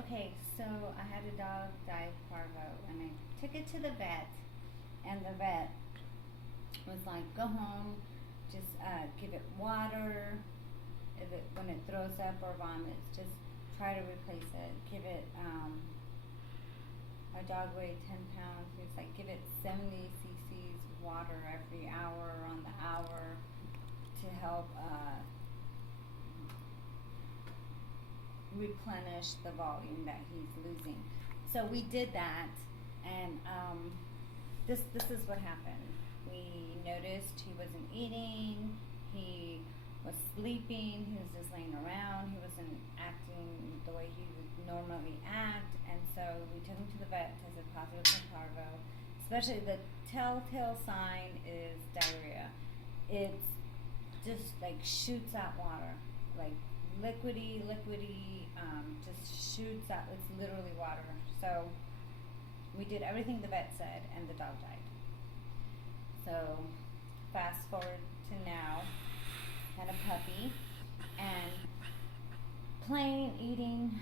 Okay, so I had a dog die of parvo, and I took it to the vet, and the vet was like, "Go home, just give it water. If it when it throws up or vomits, just try to replace it. Give it." My dog weighed 10 pounds. He was like, "Give it 70 cc's water every hour on the hour to help." Replenish the volume that he's losing. So we did that, and this is what happened. We noticed he wasn't eating. He was sleeping. He was just laying around. He wasn't acting the way he would normally act, and so we took him to the vet, tested positive for parvo. Especially the telltale sign is diarrhea. It's just like shoots out water, like liquidy, just shoots out. It's literally water. So we did everything the vet said, and the dog died. So fast forward to now, had a puppy, and playing, eating,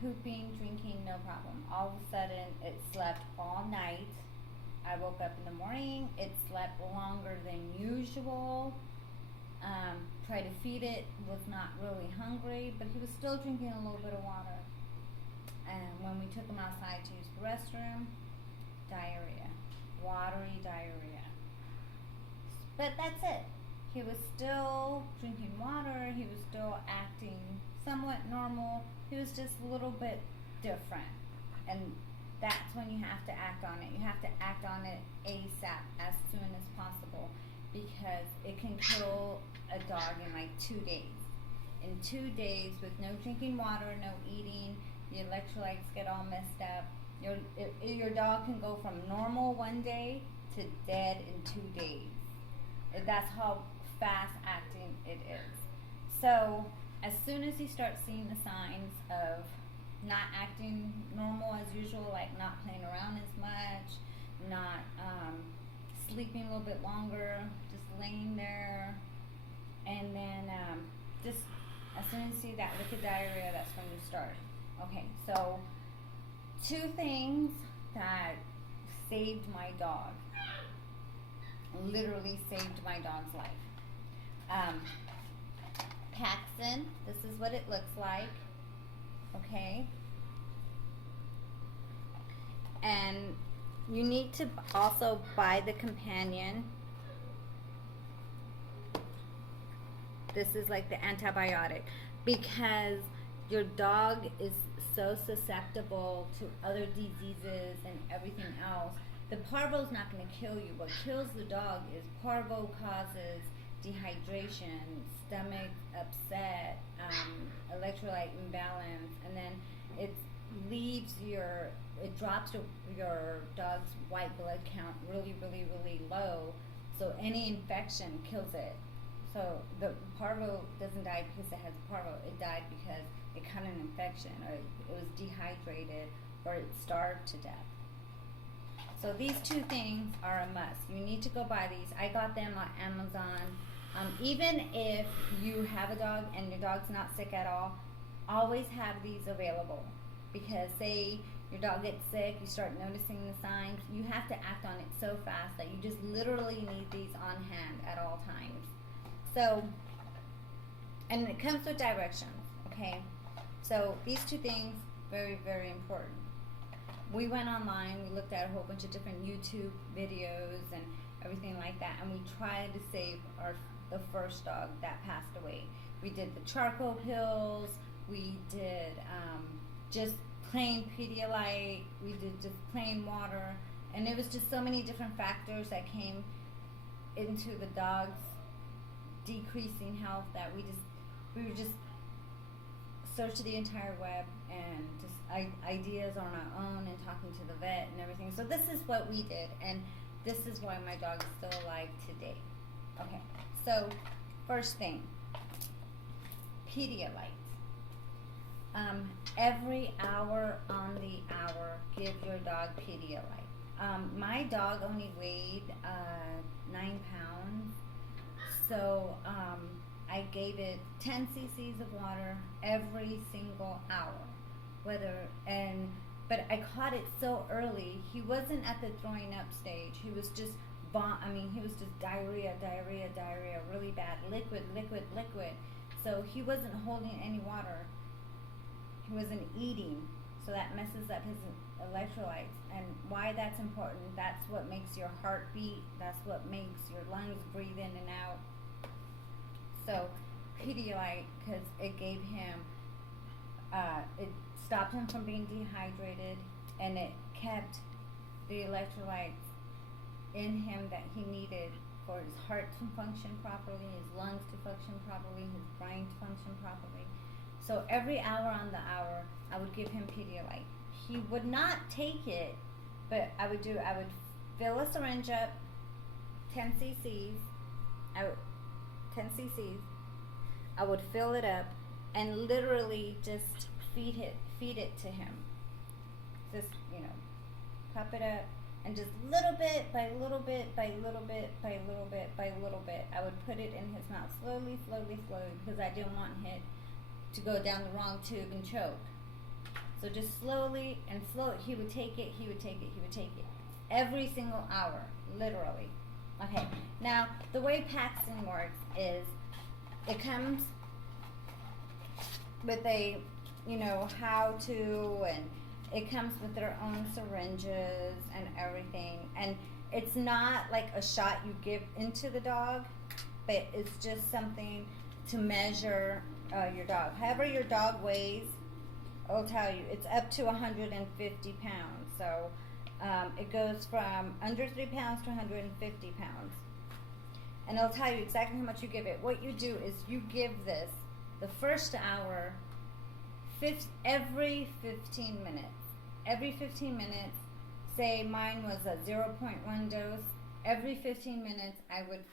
pooping, drinking, no problem. All of a sudden, it slept all night. I woke up in the morning, it slept longer than usual. Tried to feed it, was not really hungry, but he was still drinking a little bit of water. And when we took him outside to use the restroom, diarrhea, watery diarrhea. But that's it. He was still drinking water, he was still acting somewhat normal, he was just a little bit different. And that's when you have to act on it. You have to act on it ASAP, as soon as possible, because it can kill a dog in like 2 days. In 2 days, with no drinking water, no eating, the electrolytes get all messed up. Your dog can go from normal 1 day to dead in 2 days. That's how fast acting it is. So as soon as you start seeing the signs of not acting normal as usual, like not playing around as much, not sleeping a little bit longer, just laying there, and then just as soon as you see that liquid diarrhea, that's when you start. Okay, so 2 things that saved my dog, literally saved my dog's life. Paxton, this is what it looks like, okay? And you need to also buy the companion. This is like the antibiotic, because your dog is so susceptible to other diseases and everything else. The parvo is not going to kill you. What kills the dog is parvo causes dehydration, stomach upset, electrolyte imbalance, and then it drops your dog's white blood count really, really, really low. So any infection kills it. So the parvo doesn't die because it has parvo. It died because it caught an infection, or it was dehydrated, or it starved to death. So these 2 things are a must. You need to go buy these. I got them on Amazon. Even if you have a dog and your dog's not sick at all, always have these available. Because say your dog gets sick, you start noticing the signs, you have to act on it so fast that you just literally need these on hand at all times. So, and it comes with directions, okay? So these 2 things, very, very important. We went online, we looked at a whole bunch of different YouTube videos and everything like that, and we tried to save the first dog that passed away. We did the charcoal pills, we did just plain Pedialyte, we did just plain water, and it was just so many different factors that came into the dog's decreasing health that we were just searched the entire web and just ideas on our own and talking to the vet and everything. So this is what we did, and this is why my dog is still alive today. Okay, so first thing, Pedialyte. Every hour on the hour, give your dog Pedialyte. My dog only weighed 9 pounds, so I gave it 10 cc's of water every single hour. but I caught it so early. He wasn't at the throwing up stage. He was just he was just diarrhea, really bad, liquid. So he wasn't holding any water. He wasn't eating. So that messes up his electrolytes. And why that's important, that's what makes your heart beat. That's what makes your lungs breathe in and out. So Pedialyte, because it gave him, it stopped him from being dehydrated, and it kept the electrolytes in him that he needed for his heart to function properly, his lungs to function properly, his brain to function properly. So every hour on the hour, I would give him Pedialyte. He would not take it, but I would fill a syringe up, 10 cc's. 10 cc's. I would fill it up and literally just feed it to him. Just, cup it up, and just little bit by little bit by little bit by little bit by little bit, I would put it in his mouth slowly, because I didn't want him to go down the wrong tube and choke. So just slowly and slowly, he would take it. Every single hour, literally. Okay, now the way Paxton works is it comes with a, how to, and it comes with their own syringes and everything. And it's not like a shot you give into the dog, but it's just something to measure your dog. However your dog weighs, I'll tell you, it's up to 150 pounds. So it goes from under 3 pounds to 150 pounds. And I'll tell you exactly how much you give it. What you do is you give this the first hour every 15 minutes. Every 15 minutes, say mine was a 0.1 dose, every 15 minutes I would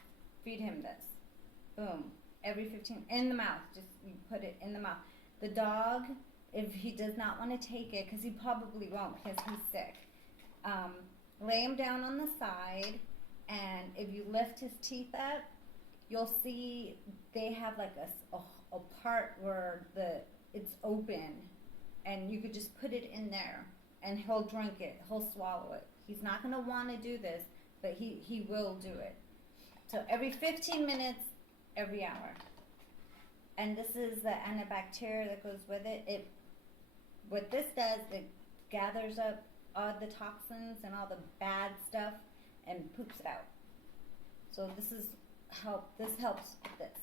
feed him this. Boom. Every 15, in the mouth, just you put it in the mouth. The dog, if he does not want to take it, because he probably won't because he's sick, lay him down on the side, and if you lift his teeth up, you'll see they have like a part where it's open, and you could just put it in there, and he'll drink it, he'll swallow it. He's not going to want to do this, but he will do it. So every 15 minutes, every hour. And this is the antibacterial that goes with it. What this does, it gathers up all the toxins and all the bad stuff and poops it out. So this helps with this.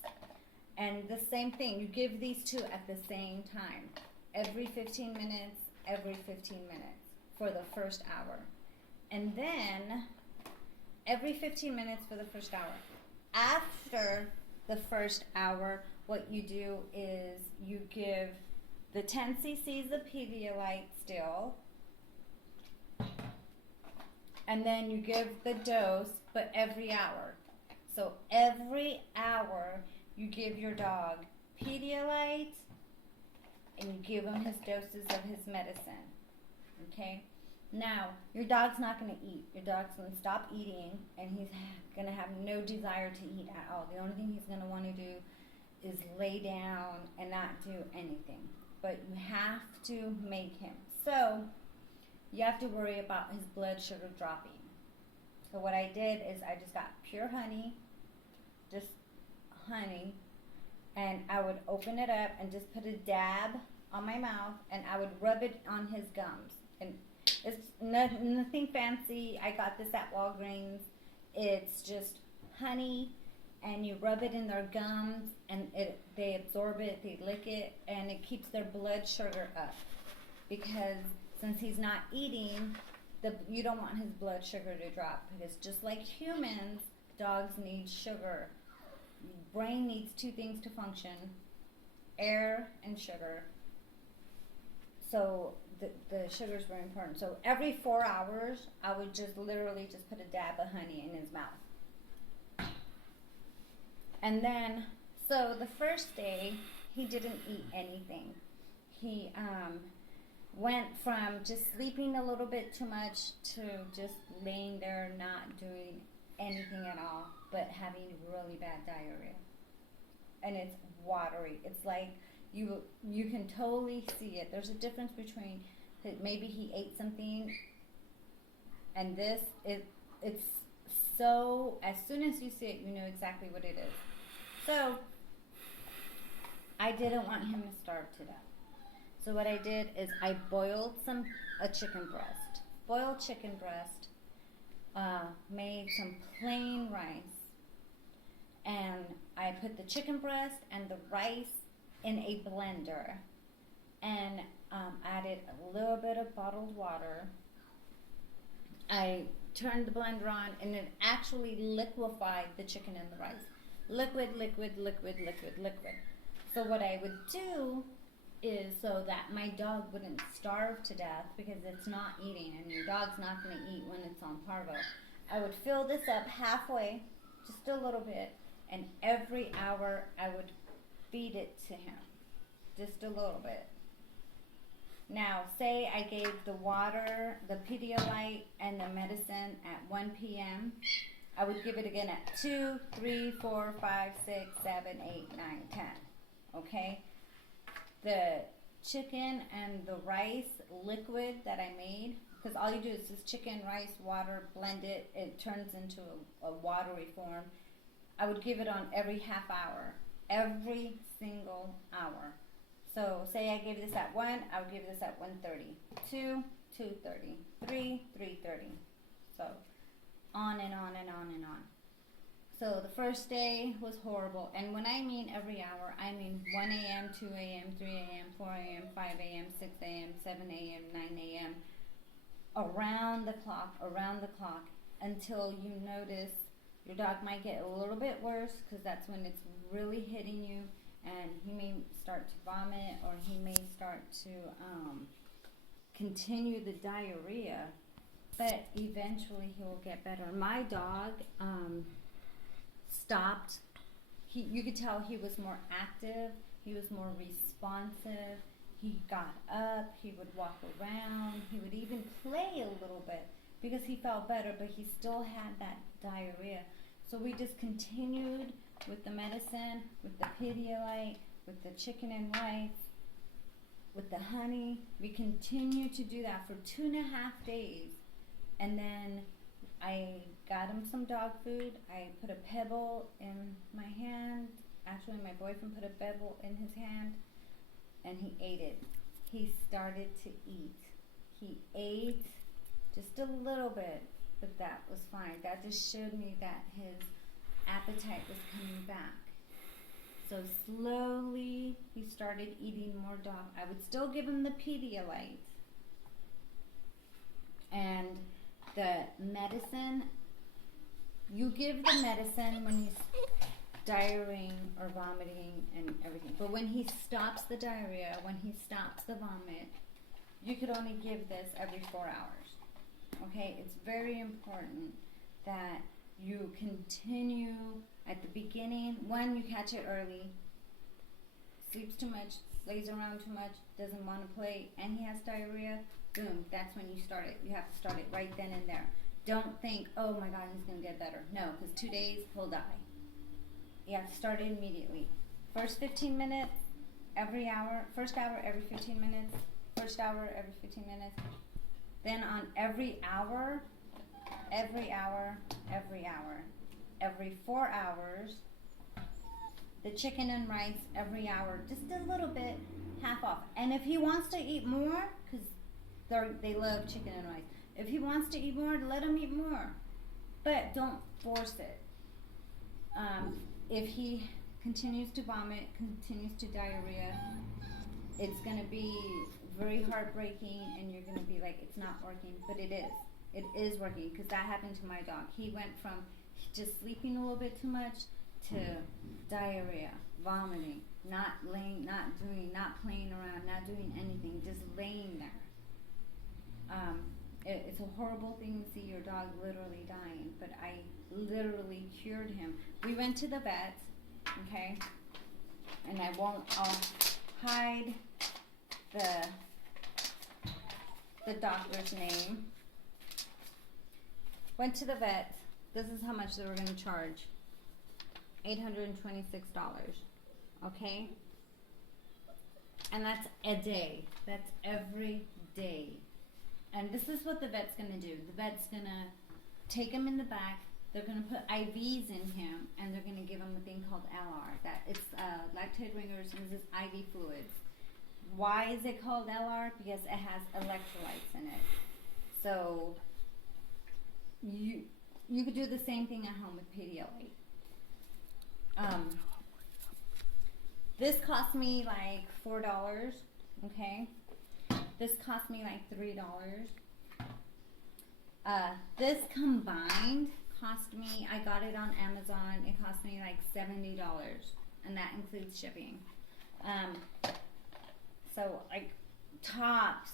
And the same thing, you give these two at the same time. Every 15 minutes, for the first hour. And then every 15 minutes for the first hour. After the first hour, what you do is you give the 10 cc's of Pedialyte still, and then you give the dose, but every hour. So every hour you give your dog Pedialyte, and you give him his doses of his medicine. Okay? Now, your dog's not going to eat. Your dog's going to stop eating, and he's going to have no desire to eat at all. The only thing he's going to want to do is lay down and not do anything. But you have to make him. So, you have to worry about his blood sugar dropping. So what I did is I just got pure honey, just honey, and I would open it up and just put a dab on my mouth, and I would rub it on his gums. And it's nothing fancy. I got this at Walgreens. It's just honey, and you rub it in their gums, and they absorb it, they lick it, and it keeps their blood sugar up. Because since he's not eating, you don't want his blood sugar to drop. Because just like humans, dogs need sugar. Brain needs two things to function: air and sugar. So the sugar is very important. So every 4 hours, I would just literally just put a dab of honey in his mouth. And then, so the first day, he didn't eat anything. He went from just sleeping a little bit too much to just laying there not doing anything at all, but having really bad diarrhea. And it's watery. It's like you can totally see it. There's a difference between maybe he ate something and this. It's so, as soon as you see it, you know exactly what it is. So I didn't want him to starve to death. So what I did is I boiled a chicken breast. Boiled chicken breast, made some plain rice, and I put the chicken breast and the rice in a blender, and added a little bit of bottled water. I turned the blender on, and it actually liquefied the chicken and the rice. Liquid, liquid, liquid, liquid, liquid. So what I would do is, so that my dog wouldn't starve to death, because it's not eating, and your dog's not going to eat when it's on parvo, I would fill this up halfway, just a little bit, and every hour I would feed it to him, just a little bit. Now, say I gave the water, the Pedialyte, and the medicine at 1 p.m., I would give it again at 2, 3, 4, 5, 6, 7, 8, 9, 10. Okay? The chicken and the rice liquid that I made, because all you do is this chicken, rice, water, blend it, it turns into a watery form. I would give it on every half hour, every single hour. So say I gave this at 1, I would give this at 1:30, 2, 2:30, 3, 3:30. So on and on and on and on. So the first day was horrible. And when I mean every hour, I mean 1 a.m., 2 a.m., 3 a.m., 4 a.m., 5 a.m., 6 a.m., 7 a.m., 9 a.m., around the clock, until you notice your dog might get a little bit worse, because that's when it's really hitting you, and he may start to vomit, or he may start to continue the diarrhea, but eventually he will get better. My dog stopped. You could tell he was more active, he was more responsive, he got up, he would walk around, he would even play a little bit, because he felt better, but he still had that diarrhea. So we just continued with the medicine, with the Pedialyte, with the chicken and rice, with the honey. We continued to do that for 2.5 days. And then I got him some dog food. I put a pebble in my hand. Actually, my boyfriend put a pebble in his hand, and he ate it. He started to eat. He ate just a little bit, but that was fine. That just showed me that his appetite was coming back. So slowly he started eating more dog. I would still give him the Pedialyte and the medicine. You give the medicine when he's diarrheaing or vomiting and everything. But when he stops the diarrhea, when he stops the vomit, you could only give this every 4 hours. Okay? It's very important that you continue at the beginning. One, you catch it early. Sleeps too much, lays around too much, doesn't want to play, and he has diarrhea. Boom, that's when you start it. You have to start it right then and there. Don't think, oh my God, he's going to get better. No, because 2 days, he'll die. You have to start it immediately. First 15 minutes, every hour. First hour, every 15 minutes. First hour, every 15 minutes. Then on every hour, every 4 hours, the chicken and rice every hour, just a little bit, half off. And if he wants to eat more, because they love chicken and rice, if he wants to eat more, let him eat more, but don't force it. If he continues to vomit, continues to diarrhea, it's going to be very heartbreaking, and you're going to be like, it's not working, but it is. It is working, because that happened to my dog. He went from just sleeping a little bit too much to diarrhea, vomiting, not playing around, not doing anything, just laying there. It's a horrible thing to see your dog literally dying, but I literally cured him. We went to the vet, okay, and I'll hide the doctor's name. Went to the vet. This is how much they were going to charge. $826, okay? And that's a day. That's every day. And this is what the vet's gonna do. The vet's gonna take him in the back. They're gonna put IVs in him, and they're gonna give him a thing called LR. That it's lactate ringers, and this is IV fluids. Why is it called LR? Because it has electrolytes in it. So you could do the same thing at home with Pedialyte. This cost me like $4. Okay, this cost me like $3. This combined cost me, I got it on Amazon, it cost me like $70, and that includes shipping. So like tops,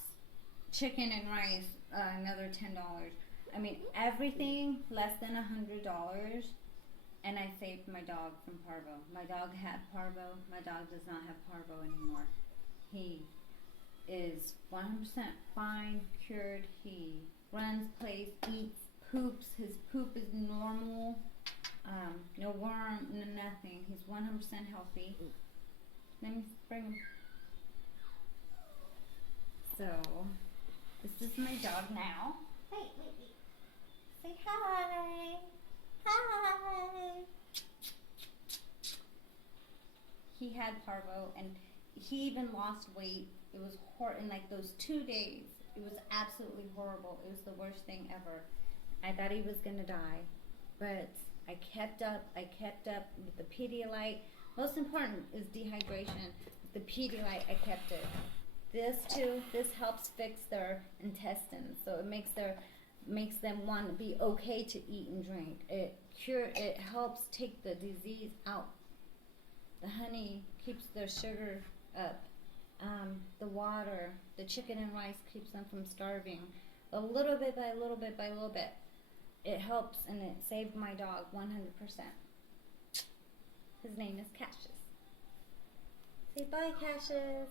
chicken and rice, another $10. I mean, everything less than $100, and I saved my dog from parvo. My dog had parvo. My dog does not have parvo anymore. He is 100% fine, cured. He runs, plays, eats, poops. His poop is normal. No worm, no nothing. He's 100% healthy. Let me bring him. So, this is my dog now. Hey, wait. Say hi. Hi. He had parvo, and he even lost weight. It was in like those 2 days. It was absolutely horrible. It was the worst thing ever. I thought he was gonna die, but I kept up with the Pedialyte. Most important is dehydration. With the Pedialyte, I kept it. This too, this helps fix their intestines, so it makes them want to be okay to eat and drink. It helps take the disease out. The honey keeps their sugar up. The water, the chicken and rice keeps them from starving. A little bit by little bit by little bit. It helps, and it saved my dog 100%. His name is Cassius. Say bye, Cassius.